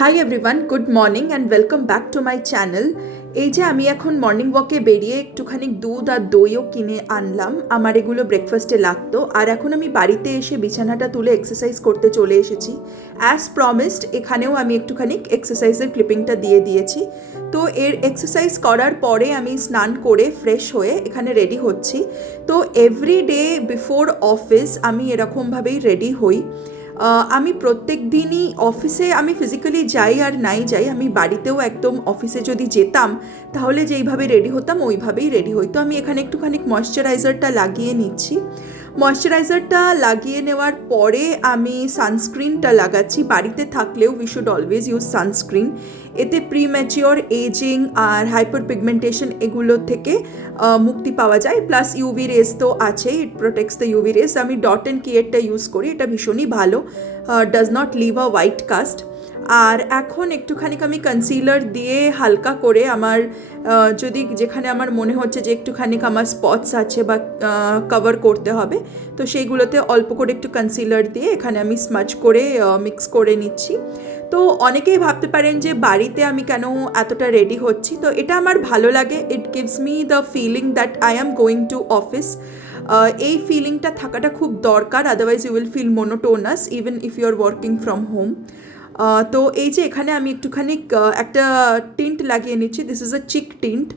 Hi everyone, good morning and welcome back to my channel. এই যে আমি এখন মর্নিং ওয়াকে বেরিয়ে একটুখানি দুধ আর দইও কিনে আনলাম, আমার এগুলো ব্রেকফাস্টে লাগতো। আর এখন আমি বাড়িতে এসে বিছানাটা তুলে এক্সারসাইজ করতে চলে এসেছি। অ্যাজ প্রমিসড এখানেও আমি একটুখানি এক্সারসাইজের ক্লিপিংটা দিয়ে দিয়েছি। তো এর এক্সারসাইজ করার পরে আমি স্নান করে ফ্রেশ হয়ে এখানে রেডি হচ্ছি। তো এভরি ডে বিফোর অফিস আমি এরকমভাবেই রেডি হই। আমি প্রত্যেক দিনই অফিসে আমি ফিজিক্যালি যাই আর নাই যাই, আমি বাড়িতেও একদম অফিসে যদি যেতাম তাহলে যেইভাবে রেডি হতাম ওইভাবেই রেডি হই। তো আমি এখানে একটুখানি ময়শ্চারাইজারটা লাগিয়ে নিচ্ছি। ময়শ্চারাইজারটা লাগিয়ে নেওয়ার পরে আমি সানস্ক্রিনটা লাগাচ্ছি। বাড়িতে থাকলেও we should always use sunscreen. এতে প্রিম্যাচিওর এজিং আর হাইপার পিগমেন্টেশন এগুলো থেকে মুক্তি পাওয়া যায়। প্লাস ইউভি রেস তো আছেই, it protects the UV rays. আমি ডট অ্যান্ড কিয়েরটা ইউজ করি, এটা ভীষণই ভালো, does not leave a white cast. আর এখন একটুখানি আমি কনসিলার দিয়ে হালকা করে আমার যদি যেখানে আমার মনে হচ্ছে যে একটুখানি আমার স্পটস আছে বা কভার করতে হবে, তো সেইগুলোতে অল্প করে একটু কনসিলার দিয়ে এখানে আমি স্মাচ করে মিক্স করে নিচ্ছি। তো অনেকেই ভাবতে পারেন যে বাড়িতে আমি কেন এতটা রেডি হচ্ছি, তো এটা আমার ভালো লাগে। It gives me the feeling that I am going to office. এই ফিলিংটা থাকাটা খুব দরকার, otherwise you will feel monotonous even if you are working from home. তো এই যে এখানে আমি একটুখানি একটা টিন্ট লাগিয়ে নিচ্ছি। This is a chic tint,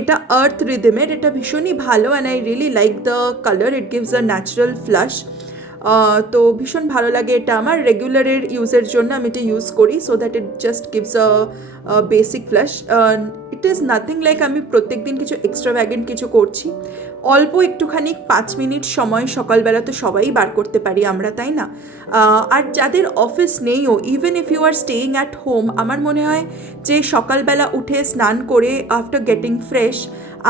এটা আর্থ রিদমের, এটা ভীষণই ভালো and I really like the colour, it gives a natural flush. তো ভীষণ ভালো লাগে এটা আমার। রেগুলারের ইউজের জন্য আমি এটা ইউজ করি, so that it just gives a basic flash. It is nothing like আমি প্রত্যেক দিন কিছু এক্সট্রাভ্যাগেন্ট কিছু করছি। অল্প একটুখানি 5 মিনিট সময় সকালবেলা তো সবাই বার করতে পারি আমরা, তাই না? আর যাদের অফিস নেইও, even if you are staying at home, আমার মনে হয় যে সকালবেলা উঠে স্নান করে আফটার গেটিং ফ্রেশ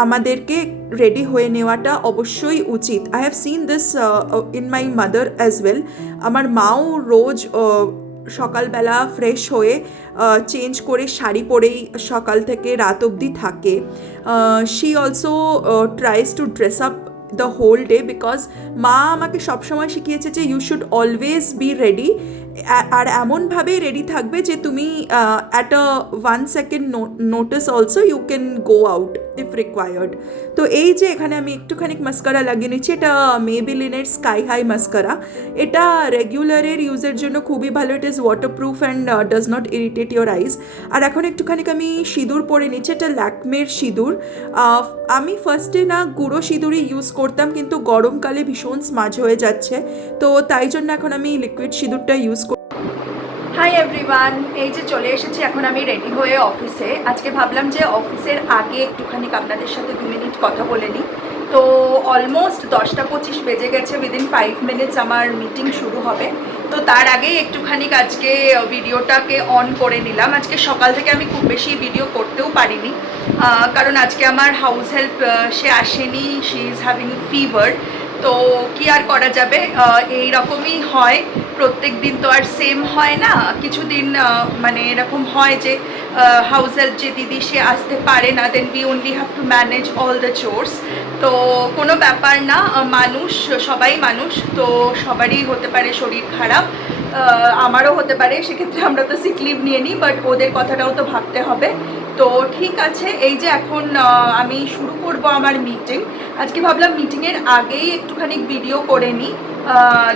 আমাদেরকে রেডি হয়ে নেওয়াটা অবশ্যই উচিত। I have seen this in my mother as well. আমার মাও রোজ সকালবেলা ফ্রেশ হয়ে চেঞ্জ করে শাড়ি পরেই সকাল থেকে রাত অবধি থাকে। She also tries to dress up the whole day, because মা আমাকে সবসময় শিখিয়েছে যে you should always be ready, আর এমনভাবেই রেডি থাকবে যে তুমি at a 1 second notice also you can go out if required. তো এই যে এখানে আমি একটুখানি মাস্কারা লাগিয়ে নিচ্ছি, এটা মেবেলিনের স্কাই হাই মাস্কারা। এটা রেগুলারের ইউজের জন্য খুবই ভালো, it is waterproof and does not irritate your eyes. আর এখন একটুখানি আমি সিঁদুর পরে নিচ্ছি, এটা ল্যাকমের সিঁদুর। আমি ফার্স্টে না গুঁড়ো সিঁদুরই ইউজ করতাম, কিন্তু গরমকালে ভীষণ স্মাজ হয়ে যাচ্ছে, তো তাই জন্য এখন আমি লিকুইড সিঁদুরটা ইউজ করি। হাই এভরিওয়ান, এই যে চলে এসেছি এখন আমি রেডি হয়ে অফিসে। আজকে ভাবলাম যে অফিসের আগে একটুখানি আপনাদের সাথে 2 মিনিট কথা বলে নিই। তো অলমোস্ট 10:25 বেজে গেছে, উইদিন 5 মিনিটস আমার মিটিং শুরু হবে। তো তার আগেই একটুখানি আজকে ভিডিওটাকে অন করে নিলাম। আজকে সকাল থেকে আমি খুব বেশি ভিডিও করতেও পারিনি, কারণ আজকে আমার হাউস হেল্প সে আসেনি, শি ইজ হ্যাভিং ফিভার। তো কি আর করা যাবে, এই রকমই হয়, প্রত্যেক দিন তো আর সেম হয় না। কিছুদিন মানে এরকম হয় যে হাউস হেল্প যে দিদি সে আসতে পারে না, then we only have to manage all the chores. তো কোনো ব্যাপার না, মানুষ, সবাই মানুষ, তো সবারই হতে পারে শরীর খারাপ, আমারও হতে পারে, সেক্ষেত্রে আমরা তো সিক লিভ নিয়ে নিই, বাট ওদের কথাটাও তো ভাবতে হবে। তো ঠিক আছে, এই যে এখন আমি শুরু করব আমার মিটিং। আজকে ভাবলাম মিটিংয়ের আগেই একটুখানি ভিডিও করে নিই,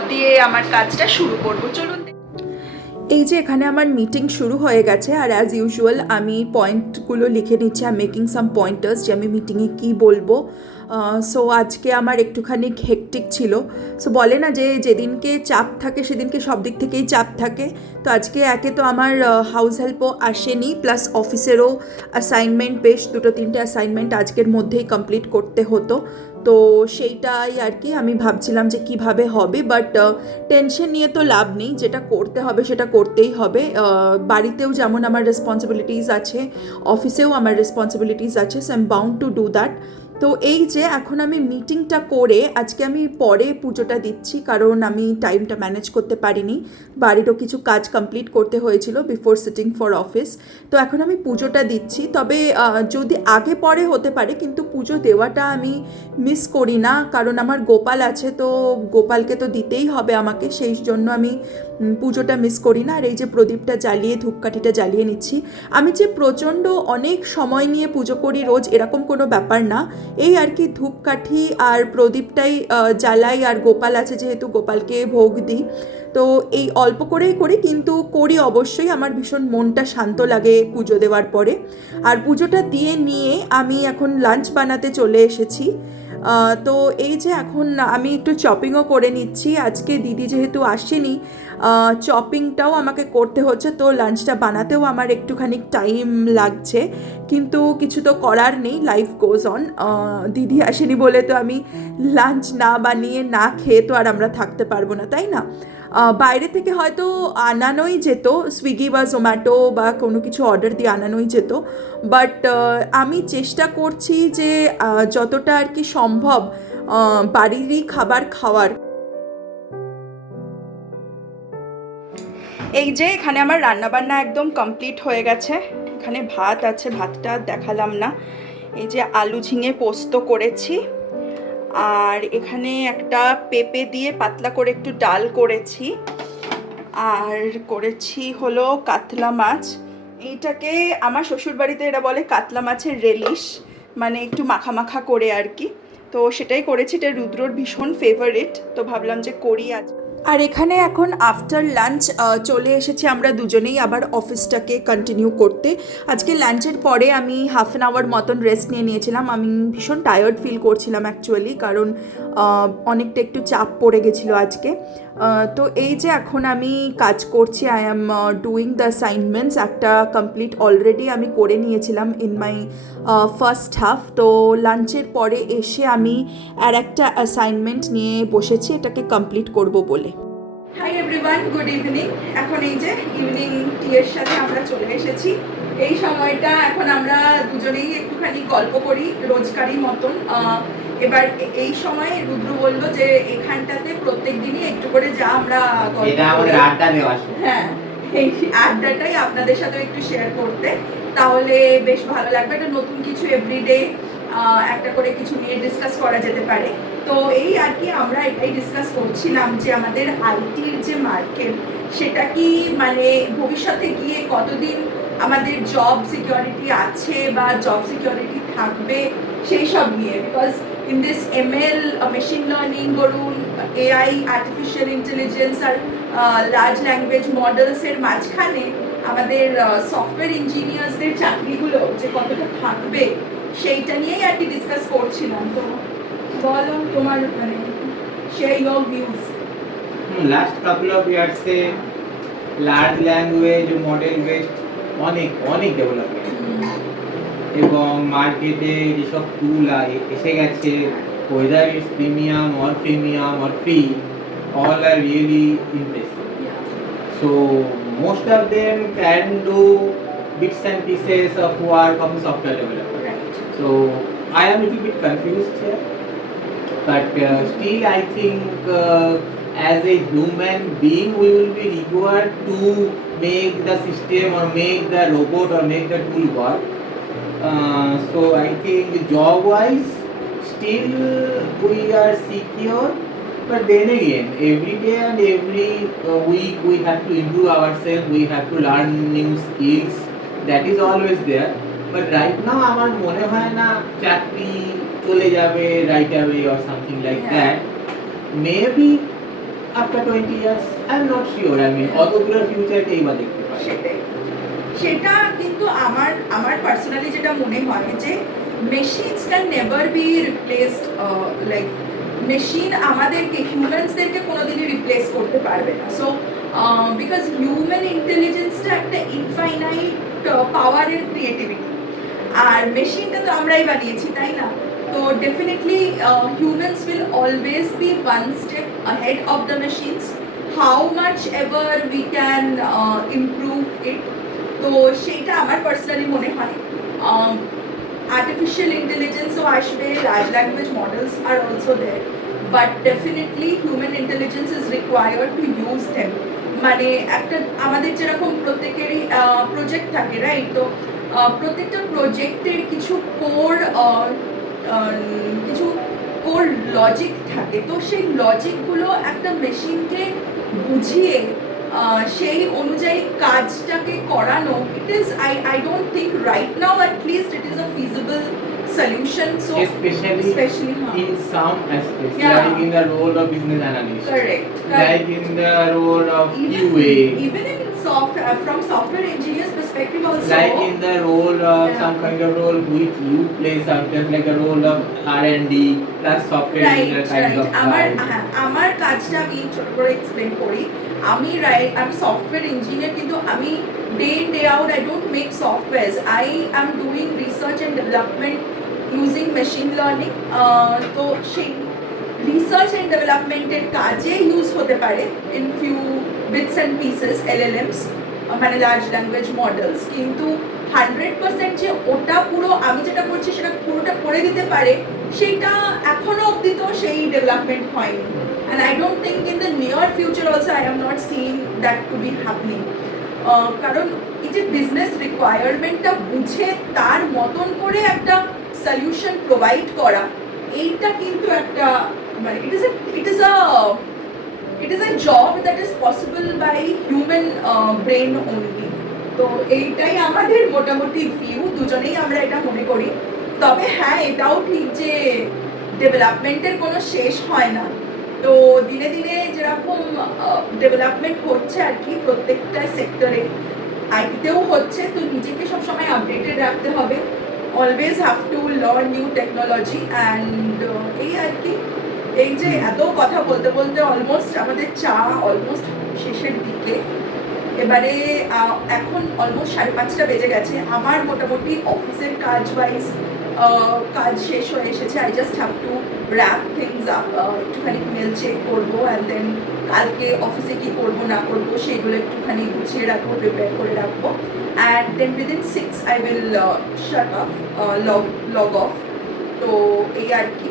দিয়ে আমার কাজটা শুরু করব। চলুন। এই যে এখানে আমার মিটিং শুরু হয়ে গেছে, আর অ্যাজ ইউজুয়াল আমি পয়েন্টগুলো লিখে নিচ্ছি। আই মেকিং সাম পয়েন্টার্স যে আমি মিটিংয়ে কী বলবো। সো আজকে আমার একটুখানি হেকটিক ছিল। সো বলে না যে যেদিনকে চাপ থাকে সেদিনকে সব দিক থেকেই চাপ থাকে। তো আজকে একে তো আমার হাউস হেল্পও আসেনি, প্লাস অফিসেরও অ্যাসাইনমেন্ট, বেশ 2-3টে অ্যাসাইনমেন্ট আজকের মধ্যেই কমপ্লিট করতে হতো। তো সেইটাই আর কি আমি ভাবছিলাম যে কিভাবে হবে, বাট টেনশন নিয়ে তো লাভ নেই, যেটা করতে হবে সেটা করতেই হবে। বাড়িতেও যেমন আমার রেসপন্সিবিলিটিস আছে, অফিসেও আমার রেসপন্সিবিলিটিস আছে, so I am bound to do that. তো এই যে এখন আমি মিটিংটা করে আজকে আমি পরে পুজোটা দিচ্ছি, কারণ আমি টাইমটা ম্যানেজ করতে পারিনি, বাড়িরও কিছু কাজ কমপ্লিট করতে হয়েছিল বিফোর সিটিং ফর অফিস। তো এখন আমি পুজোটা দিচ্ছি, তবে যদি আগে পরে হতে পারে, কিন্তু পুজো দেওয়াটা আমি মিস করি না, কারণ আমার গোপাল আছে, তো গোপালকে তো দিতেই হবে আমাকে, সেই জন্য আমি পুজোটা মিস করি না। আর এই যে প্রদীপটা জ্বালিয়ে ধূপকাঠিটা জ্বালিয়ে নিচ্ছি। আমি যে প্রচণ্ড অনেক সময় নিয়ে পুজো করি রোজ এরকম কোনো ব্যাপার না, এই আর কি ধূপকাঠি আর প্রদীপটাই জ্বালাই, আর গোপাল আছে যেহেতু গোপালকে ভোগ দিই, তো এই অল্প করেই করি, কিন্তু করি অবশ্যই। আমার ভীষণ মনটা শান্ত লাগে পুজো দেওয়ার পরে। আর পুজোটা দিয়ে নিয়ে আমি এখন লাঞ্চ বানাতে চলে এসেছি। তো এই যে এখন আমি একটু চপিংও করে নিচ্ছি, আজকে দিদি যেহেতু আসেনি, চপিংটাও আমাকে করতে হচ্ছে, তো লাঞ্চটা বানাতেও আমার একটুখানি টাইম লাগছে, কিন্তু কিছু তো করার নেই, লাইফ গোজ অন। দিদি আসেনি বলে তো আমি লাঞ্চ না বানিয়ে না খেয়ে তো আর আমরা থাকতে পারবো না, তাই না? বাইরে থেকে হয়তো আনানোই যেত, সুইগি বা জোম্যাটো বা কোনো কিছু অর্ডার দিয়ে আনানোই যেত, বাট আমি চেষ্টা করছি যে যতটা আর কি সম্ভব বাড়িরই খাবার খাওয়ার। এই যে এখানে আমার রান্নাবান্না একদম কমপ্লিট হয়ে গেছে। এখানে ভাত আছে, ভাতটা দেখালাম না। এই যে আলু ঝিঙে পোস্ত করেছি, আর এখানে একটা পেঁপে দিয়ে পাতলা করে একটু ডাল করেছি, আর করেছি হলো কাতলা মাছ। এইটাকে আমার শ্বশুরবাড়িতে এরা বলে কাতলা মাছের রেলিশ, মানে একটু মাখা মাখা করে আর কি। তো সেটাই করেছি, এটা রুদ্রর ভীষণ ফেভারিট, তো ভাবলাম যে করি আজ। আর এখানে এখন আফটার লাঞ্চ চলে এসেছি আমরা দুজনেই আবার অফিসটাকে কন্টিনিউ করতে। আজকে লাঞ্চের পরে আমি হাফ অ্যান আওয়ার মতন রেস্ট নিয়ে নিয়েছিলাম। আমি ভীষণ টায়ার্ড ফিল করছিলাম অ্যাকচুয়ালি, কারণ অনেকটা একটু চাপ পড়ে গেছিলো আজকে। তো এই যে এখন আমি কাজ করছি, I am doing the assignments. একটা কমপ্লিট অলরেডি আমি করে নিয়েছিলাম ইন মাই ফার্স্ট হাফ। তো লাঞ্চের পরে এসে আমি আর একটা অ্যাসাইনমেন্ট নিয়ে বসেছি, এটাকে কমপ্লিট করব বলে। Hi everyone, good evening. এখন এই যে ইভিনিং টি এর সাথে আমরা চলে এসেছি। এই সময়টা এখন আমরা দুজনেই একটুখানি গল্প করি রোজকারই মতন। এবার এই সময় রুদ্র বলল যে এখানটাতে প্রত্যেক দিনই একটু করে যা আমরা গল্প করি, হ্যাঁ এই আড্ডাটাই আপনাদের সাথে একটু শেয়ার করতে, তাহলে বেশ ভালো লাগবে। একটা নতুন কিছু এভরিডে একটা করে কিছু নিয়ে ডিসকাস করা যেতে পারে। তো এই আর কি আমরা এটাই ডিসকাস করছিলাম যে আমাদের আইটির যে মার্কেট, সেটা কি মানে ভবিষ্যতে গিয়ে কতদিন আমাদের জব সিকিউরিটি আছে বা জব সিকিউরিটি থাকবে সেই সব নিয়ে। Because in this ML, machine learning বলুন, এআই, আর্টিফিশিয়াল ইন্টেলিজেন্স আর লার্জ ল্যাঙ্গুয়েজ মডেলসের মাঝখানে আমাদের সফটওয়্যার ইঞ্জিনিয়ার্সদের চাকরিগুলো যে কতটা থাকবে সেইটা নিয়েই আর কি ডিসকাস করছিলাম। তো বলো তোমার মানে share your views. Last couple of ইয়ার্সে লার্জ ল্যাঙ্গুয়েজ মডেল বেসড অনেক অনেক ডেভেলপমেন্ট, এবং মার্কেটে যেসব টুল এসে গেছে, whether it's premium or free, all are really impressive. So most of them can do bits and pieces of work of a software developer. So I am a little bit confused here, but still I think as a human being we will be required to make the system or make the robot or make the tool work. So I think job wise still we are secure, but then again every day and every week we have to improve ourselves, we have to learn new skills, that is always there. But right now আমার মনে হয় না চাকরি চলে যাবে right away or something like that. Maybe after 20 years, I'm not sure. I mean অতদূরের future কেই বা দেখতে পারে। সেটা কিন্তু আমার পার্সোনালি যেটা মনে হয় যে machines can never be replaced, like machine আমাদেরকে হিউম্যানসদেরকে কোনোদিনই রিপ্লেস করতে পারবে না। সো বিকজ হিউম্যান ইন্টেলিজেন্সটা একটা ইনফাইনাইট পাওয়ারের ক্রিয়েটিভিটি, আর মেশিনটা তো আমরাই বানিয়েছি, তাই না? তো definitely humans will always be one step ahead of the machines, how much ever we can improve it. তো সেইটা আমার পার্সোনালি মনে হয় আর্টিফিশিয়াল ইন্টেলিজেন্সও আসবে, large language models are also there, but definitely human intelligence is required to use them. মানে একটা আমাদের যেরকম প্রত্যেকেরই প্রজেক্ট থাকে, রাইট? তো প্রত্যেকটা প্রজেক্টের কিছু কোর লজিক থাকে, তো সেই লজিকগুলো একটা মেশিনকে বুঝিয়ে সেই অনুযায়ী কাজটাকে করানো, it is I don't think right now at least it is a feasible solution. So especially in some aspects, Yeah. like in the role of business analyst, correct. like in the role of even QA, even in from software engineers perspective also, like in the role of Yeah. some kind of role which you play sometimes, like a role of R&D plus software engineer kind of আমার কাজটা আমি ছোট করে explain করি। আমি software engineer, কিন্তু আমি day in day out I don't make softwares, I am doing research and development using machine learning. তো সেই রিসার্চ অ্যান্ড ডেভেলপমেন্টের কাজে ইউজ হতে পারে in few bits and pieces LLMs, মানে লার্জ ল্যাঙ্গুয়েজ মডেলস, কিন্তু 100% যে ওটা পুরো আমি যেটা করছি সেটা পুরোটা করে দিতে পারে, সেটা এখনো অবধি তো সেই ডেভেলপমেন্ট হয়নি। And I don't think in the near future also I am not seeing that to be happening. কারণ এই যে বিজনেস রিকোয়ারমেন্টটা বুঝে তার মতন করে একটা সলিউশন প্রোভাইড করা, এইটা কিন্তু একটা মানে it is a job that is possible by human brain only. তো এইটাই আমাদের মোটামুটি ভিউ, দুজনেই আমরা এটা মনে করি। তবে হ্যাঁ, এটাও ঠিক যে ডেভেলপমেন্টের কোনো শেষ হয় না। তো দিনে দিনে যেরকম ডেভেলপমেন্ট হচ্ছে আর কি প্রত্যেকটা সেক্টরে, আইটিতেও হচ্ছে, তো নিজেকে সবসময় আপডেটেড রাখতে হবে, always have to learn new technology. And এই আর কি, এই যে এত কথা বলতে বলতে অলমোস্ট আমাদের চা অলমোস্ট শেষের দিকে, এবারে এখন অলমোস্ট 5:30 বেজে গেছে। আমার মোটামুটি অফিসের কাজ শেষ হয়ে এসেছে। I just have to wrap things up, একটুখানি মেল চেক করবো, অ্যান্ড দেন কালকে অফিসে কী করবো না করবো সেগুলো একটুখানি গুছিয়ে রাখবো, প্রিপেয়ার করে রাখবো। And then within 6 I will shut off, log off. তো এই আর কি,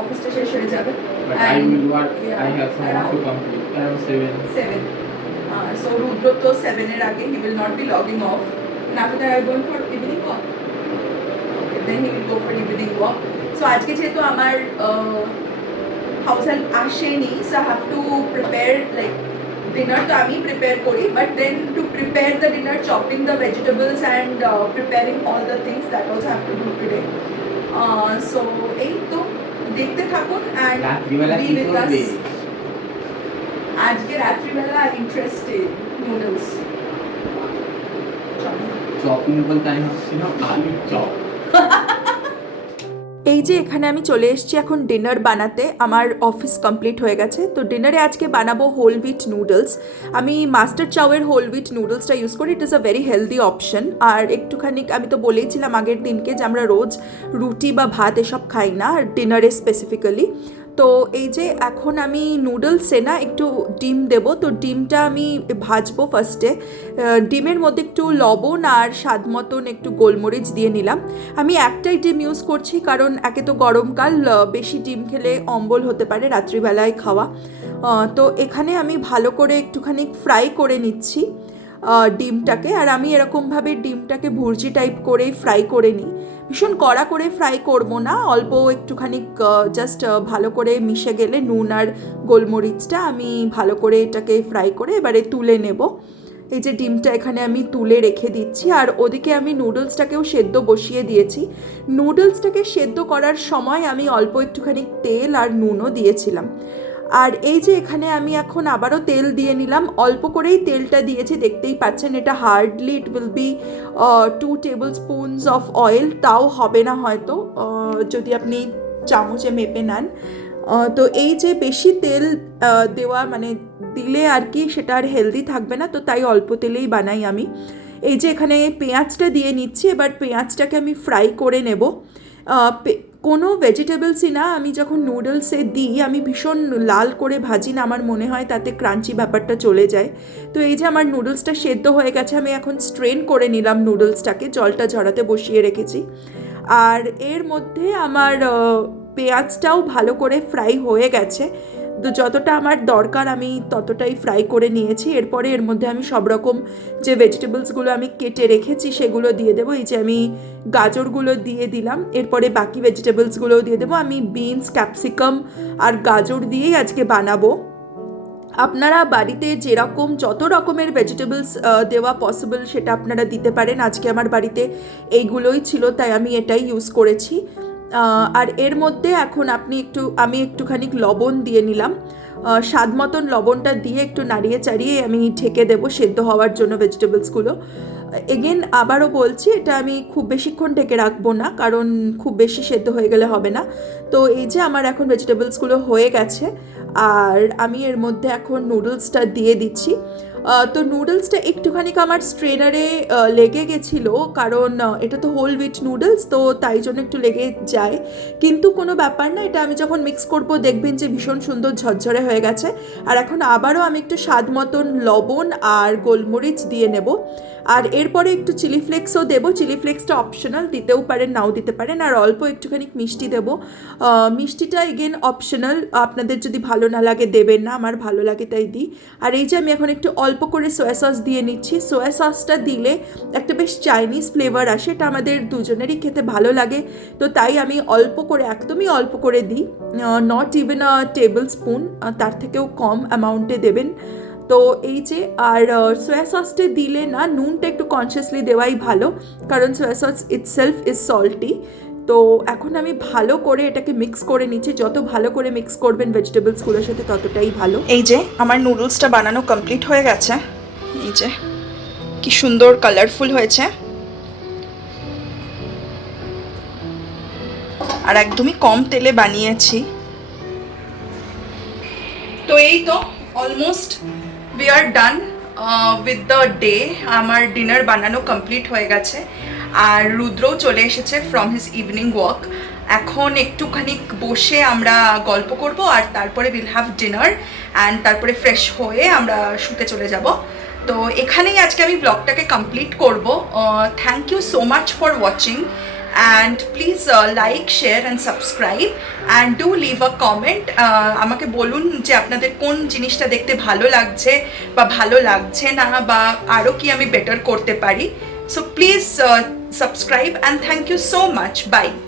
অফিসটা শেষ হয়ে যাবে। But I will work, yeah, I have some work to complete around 7. So Rudra to 7 এর আগে he will not be logging off, and after that I am going for evening walk. Okay, then he will go for evening walk. So আজকে যেহেতু আমার house help আসেনি, so I have to prepare like dinner, তো আমি prepare করি, but then to prepare the dinner, chopping the vegetables and preparing all the things, that also I have to do today. So এই তো দেখতে থাকুন and be with us. আজকে রাত্রিবেলা interested noodles chopping বলতে আমি হচ্ছে না আলু চপ। এই যে এখানে আমি চলে এসেছি এখন ডিনার বানাতে। আমার অফিস কমপ্লিট হয়ে গেছে, তো ডিনারে আজকে বানাবো হোল হুইট নুডলস। আমি মাস্টার চাউয়ের হোল হুইট নুডলসটা ইউজ করি, it is a very healthy option. আর একটুখানি আমি তো বলেইছিলাম আগের দিনকে যে আমরা রোজ রুটি বা ভাত এসব খাই না, আর ডিনারে স্পেসিফিক্যালি। তো এই যে এখন আমি নুডলসে না একটু ডিম দেব, তো ডিমটা আমি ভাজবো ফার্স্টে। ডিমের মধ্যে একটু লবণ আর স্বাদ মতন একটু গোলমরিচ দিয়ে নিলাম। আমি একটাই ডিম ইউজ করছি, কারণ একে তো গরমকাল, বেশি ডিম খেলে অম্বল হতে পারে রাত্রিবেলায় খাওয়া। তো এখানে আমি ভালো করে একটুখানি ফ্রাই করে নিচ্ছি ডিমটাকে। আর আমি এরকমভাবে ডিমটাকে ভুর্জি টাইপ করেই ফ্রাই করে নিই, ভীষণ কড়া করে ফ্রাই করবো না, অল্প একটুখানি জাস্ট ভালো করে মিশে গেলে নুন আর গোলমরিচটা, আমি ভালো করে এটাকে ফ্রাই করে এবারে তুলে নেব। এই যে ডিমটা এখানে আমি তুলে রেখে দিচ্ছি, আর ওদিকে আমি নুডলসটাকেও সেদ্ধ বসিয়ে দিয়েছি। নুডলসটাকে সেদ্ধ করার সময় আমি অল্প একটুখানি তেল আর নুনও দিয়েছিলাম। আর এই যে এখানে আমি এখন আবারও তেল দিয়ে নিলাম, অল্প করেই তেলটা দিয়েছি, দেখতেই পাচ্ছেন। এটা hardly it will be 2 table spoons of oil, তাও হবে না হয়তো যদি আপনি চামচে মেপে নেন। তো এই যে বেশি তেল দেওয়া মানে দিলে আর কি সেটা আর হেলদি থাকবে না, তো তাই অল্প তেলেই বানাই আমি। এই যে এখানে পেঁয়াজটা দিয়ে নিচ্ছি, এবার পেঁয়াজটাকে আমি ফ্রাই করে নেব। কোনো ভেজিটেবলসই না আমি যখন নুডলসে দিই আমি ভীষণ লাল করে ভাজি না, আমার মনে হয় তাতে ক্রাঞ্চি ব্যাপারটা চলে যায়। তো এই যে আমার নুডলসটা সেদ্ধ হয়ে গেছে, আমি এখন স্ট্রেন করে নিলাম নুডলসটাকে, জলটা ঝরাতে বসিয়ে রেখেছি। আর এর মধ্যে আমার পেঁয়াজটাও ভালো করে ফ্রাই হয়ে গেছে, তো যতটা আমার দরকার আমি ততটাই ফ্রাই করে নিয়েছি। এরপরে এর মধ্যে আমি সব রকম যে ভেজিটেবলসগুলো আমি কেটে রেখেছি সেগুলো দিয়ে দেবো। এই যে আমি গাজরগুলো দিয়ে দিলাম, এরপরে বাকি ভেজিটেবলসগুলোও দিয়ে দেবো। আমি বিনস, ক্যাপসিকাম আর গাজর দিয়েই আজকে বানাবো। আপনারা বাড়িতে যেরকম যত রকমের ভেজিটেবলস দেওয়া পসিবল সেটা আপনারা দিতে পারেন। আজকে আমার বাড়িতে এইগুলোই ছিল, তাই আমি এটাই ইউজ করেছি। আর এর মধ্যে এখন আমি একটুখানি লবণ দিয়ে নিলাম, স্বাদ মতন লবণটা দিয়ে একটু নাড়িয়ে চাড়িয়ে আমি ঢেকে দেবো সেদ্ধ হওয়ার জন্য ভেজিটেবলসগুলো। এগেন আবারও বলছি, এটা আমি খুব বেশিক্ষণ ঢেকে রাখবো না, কারণ খুব বেশি সেদ্ধ হয়ে গেলে হবে না। তো এই যে আমার এখন ভেজিটেবলসগুলো হয়ে গেছে, আর আমি এর মধ্যে এখন নুডলসটা দিয়ে দিচ্ছি। তো নুডলসটা একটুখানি আমার স্ট্রেনারে লেগে গেছিলো, কারণ এটা তো হোল হুইট নুডলস, তো তাই জন্য একটু লেগে যায়, কিন্তু কোনো ব্যাপার না। এটা আমি যখন মিক্স করব দেখবেন যে ভীষণ সুন্দর ঝরঝরে হয়ে গেছে। আর এখন আবারও আমি একটু স্বাদ মতন লবণ আর গোলমরিচ দিয়ে নেব, আর এরপরে একটু চিলি ফ্লেক্সও দেবো। চিলি ফ্লেক্সটা অপশনাল, দিতেও পারেন নাও দিতে পারেন। আর অল্প একটুখানি মিষ্টি দেবো, মিষ্টিটা এগেন অপশনাল, আপনাদের যদি ভালো না লাগে দেবেন না, আমার ভালো লাগে তাই দিই। আর এই যে আমি এখন একটু অল্প করে সোয়া সস দিয়ে নিচ্ছি। সোয়া সসটা দিলে একটা বেশ চাইনিজ ফ্লেভার আসে, এটা আমাদের দুজনেরই খেতে ভালো লাগে, তো তাই আমি অল্প করে, একদমই অল্প করে দিই, not even a table spoon, তার থেকেও কম অ্যামাউন্টে দেবেন। তো এই যে, আর সোয়া সসটা দিলে না, নুনটা একটু কনসিয়াসলি দেওয়াই ভালো, কারণ সোয়া সস ইটসেলফ ইজ সল্টি। তো এখন আমি ভালো করে এটাকে মিক্স করে নিচ্ছি। যত ভালো করে মিক্স করবেন ভেজিটেবলসগুলোর সাথে ততটাই ভালো। এই যে আমার নুডলসটা বানানো কমপ্লিট হয়ে গেছে, এই যে কি সুন্দর কালারফুল হয়েছে, আর একদমই কম তেলে বানিয়েছি। তো এই তো almost we are done with the day. আমার ডিনার বানানো কমপ্লিট হয়ে গেছে, আর রুদ্রও চলে এসেছে ফ্রম হিজ ইভিনিং ওয়াক। এখন একটুখানি বসে আমরা গল্প করব, আর তারপরে উইল হ্যাভ ডিনার, অ্যান্ড তারপরে ফ্রেশ হয়ে আমরা শুতে চলে যাব। তো এখানেই আজকে আমি ব্লগটাকে কমপ্লিট করব। Thank you so much for watching, and please like, share and subscribe, and do leave a comment. আমাকে বলুন যে আপনাদের কোন জিনিসটা দেখতে ভালো লাগছে বা ভালো লাগছে না, বা আরও কি আমি বেটার করতে পারি। So please subscribe, and thank you so much. Bye.